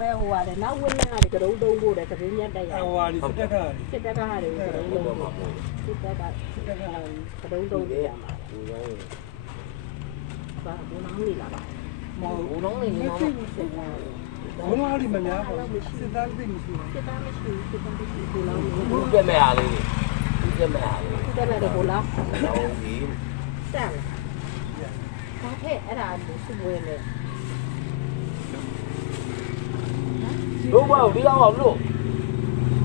မဲ့ဟိုရတယ်နောက်ဝင်းလာတယ်ကရုံးတုံးဖို့တယ်သတင်းညက်တက်ရဟိုဟာဒီစစ်တက်ကဟာ စစ်တပ်ကဟာတွေကရုံးလုံးဖို့စစ်တပ်ကကရုံးတုံးရမှာဘာဘုံနောင်းနေလာပါမောဘုံနောင်းနေနေမှာစစ်သား ဘုံတော်ဒီမများပါစစ်သားသိမရှိဘူး စစ်သားမရှိစစ်သားမရှိဘုံနောင်းနေ ဘူးပြမဲ့ဟာလေးပြမဲ့ဟာလေး စစ်တပ်လည်းဘုံလား တော့ဒီ စမ်းဘာဖဲအဲ့ဒါသူ့ဝင်လေ တို့ဘောဒီတော့လို့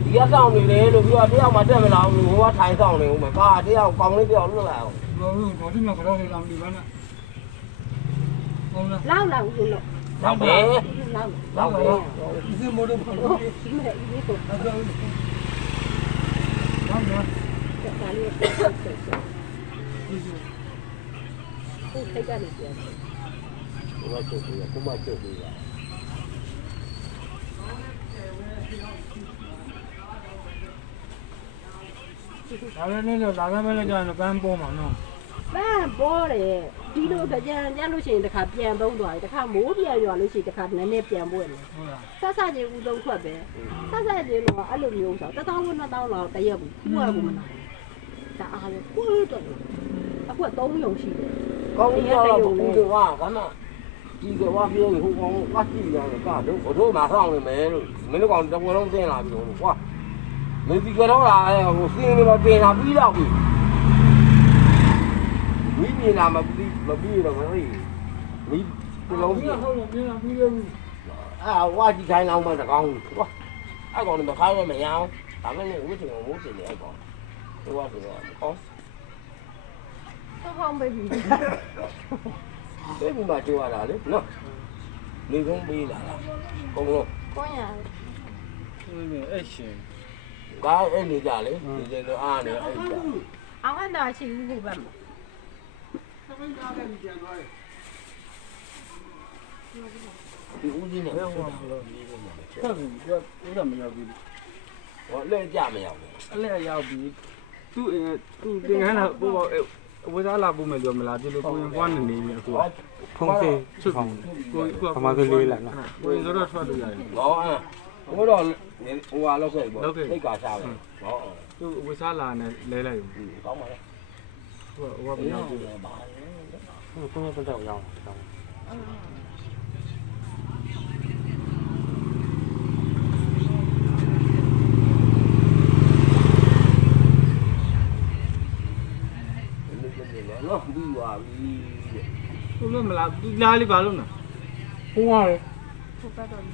ဒီကဆောင်နေလေလို့ပြောတယောက်မှတက်မလာဘူးဟိုကထိုင်ဆောင်နေဦးမယ်ပါတယောက်ကောင်းလေးတယောက်လွတ်လာအောင် ဘောလို့တော်ဒီမှာကတော့လောင်ဒီပါနဲ့ဟုတ်လား လောက်ဦးလို့ တော့တယ် လောက် တော့တယ် ဒီစမိုးတော့ဘာလို့ ဒီမဲ့ဒီကို အဲ့ဒါဟုတ်လား ဒါလေးကိုဆက်ဆက်ကိုထိုက်ကနေပြန် ဟိုကချုပ်ပြီးကိုမချုပ်ပြီးပါ ဒါလည်းလည်းလာမယ်လည်းကြာရင်ပန်းပေါ်မှာနော် ပန်းပေါ်တယ်ဒီလိုကြံလို့ရှိရင်တခါပြန်သုံးသွားတယ်တခါမိုးပြန်ရွာလို့ရှိရင်တခါနည်းနည်းပြန်ပွင့်တယ် ဟုတ်လား ဆက်ဆက်ချင်းဦးဆုံးထွက်ပဲဆက်ဆက်ချင်းတော့အဲ့လိုမျိုးဆို1000ဝန်း1000လောက်တရက်ဘူးခုကဘူးမနာဒါအားလည်းကိုယ်တော့အခုက3ယုံရှိတယ် ကောင်းကြီးတော့ဘူးကကမှဒီကဝါပြောဟိုကောင်ဝါကြည့်ရတယ်ကတော့မှာဆောင်နေမယ်လို့မင်းတို့ကောင်တပွဲလုံးသိလာပြီလို့ကွာမင်းဒီကတော့လာဟိုစင်းနေမတင်လာပြီးတော့ပြီဝိညာဉ်လာမပြီးတော့မသိမိဒီလုံးပြီး ဟုတ်လားပြန်ပြီးလို့ ဝါကြည့်တိုင်းအောင်မှတကောင်းကွာအဲ့ကောင်လည်းမခိုင်းမရအောင်ဒါမဲ့လည်းဝိချင်အောင်မိုးစင်နေအဲ့ကောင်ဟိုကဆိုတော့ကောင်း ဟောင်းပဲပြီ ဒီမှာကြွားလာလေနော်နေကုန်းပေးလာတာဘုံလုံး ကိုညာ အဲ့ရှင် ကားအဲ့နေကြလေဒီလေလိုအားနေအဲ့ကြ အောင်အနာရှိဘူးဟိုဘက်မှာ ဒီဦးကြီးနဲ့ ဘယ်ဟောမလို့ဆက်ပြီးပြမရောက်ဘူး ဟောလက်ကြမရောက်ဘူး အဲ့လေရောက်ပြီးသူ့တင်ခန်းလာပို့ပေါ့ဝေသားလာပို့မယ်ပြောမလားဒီလိုကိုရင်ဘွားနေနေပြီအခုဖုံးစေချွတ်ကိုဘာမှကလေးလာလားကိုရင်တော့ထွက်လို့ရတယ် ဟောဟိုတော့ဟိုဟာလောက်ခဲ့ပေါ့စိတ်ကာချပဲဟော သူဝေသားလာနဲ့လဲလိုက်ဘူး ကောင်းပါလေ ဟိုမရောက်ဘူး ပါ ကိုယ်ကတော့ရောက် နော်ပြီးသွားပြီ သူလည်းမလားဒီလားလေးဘာလို့လဲ ဟိုဘက်တော့